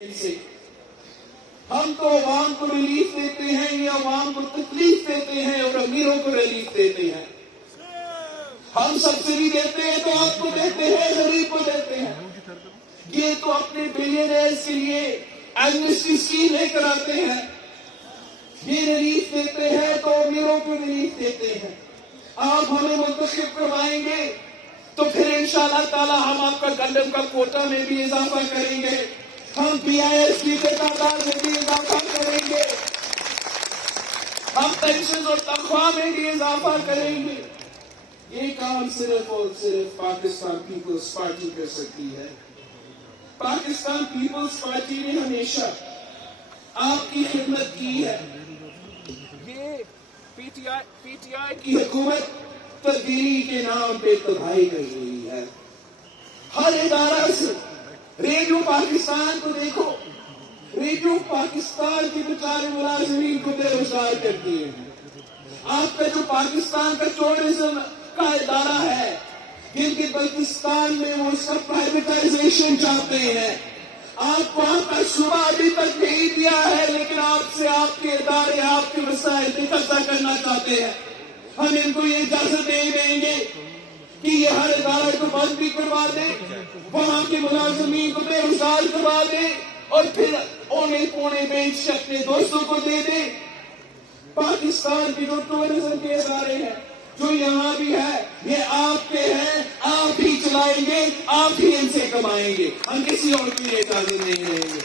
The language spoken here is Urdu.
سے ہم تو عوام کو ریلیف دیتے ہیں یا عوام کو تکلیف دیتے ہیں اور امیروں کو ریلیف دیتے ہیں. ہم سبسڈی دیتے ہیں تو آپ کو دیتے ہیں, غریب کو دیتے ہیں. یہ تو اپنے بلینئرز کے لیے ایمنسٹی اسکیم لے کر آتے ہیں. یہ ریلیف دیتے ہیں تو امیروں کو ریلیف دیتے ہیں. آپ ہمیں منتخب کروائیں گے تو پھر انشاءاللہ تعالی ہم آپ کا گندم کا کوٹا میں بھی اضافہ کریں گے, ہم PISP کے تعداد میں بھی اضافہ کریں گے, ہم پینشن اور تنخواہ میں بھی اضافہ کریں گے. یہ کام صرف اور صرف پاکستان پیپلز پارٹی کر سکتی ہے. پاکستان پیپلز پارٹی نے ہمیشہ آپ کی خدمت کی ہے. یہ پی ٹی آئی کی حکومت تبدیلی کے نام پہ تباہی کر رہی ہے. ہر ادارہ سے ریڈیو پاکستان کو دیکھو, ریڈیو پاکستان کے بیچارے ملازمین کو بے روزگار کر دیے ہیں. آپ کا جو پاکستان کا ٹورزم کا ادارہ ہے, جن کے پاکستان میں وہ اس کا پرائیویٹائزیشن چاہتے ہیں, آپ وہاں کا صوبہ ابھی تک نہیں دیا ہے, لیکن آپ سے آپ کے ادارے آپ کے وسائل پہ قبضہ کرنا چاہتے ہیں. ہم ان کو یہ اجازت نہیں دیں گے کہ یہ ہر ادارے کو بند بھی کروا دے, وہاں کے ملازمین کو بے روزگار کروا دے اور پھر اونے پونے بیچ کے اپنے دوستوں کو دے دے. پاکستان کے جو ٹورزم کے ادارے ہیں جو یہاں بھی ہے, یہ آپ کے ہیں, آپ ہی چلائیں گے, آپ ہی ان سے کمائیں گے. ہم کسی اور کی اجازت نہیں دیں گے.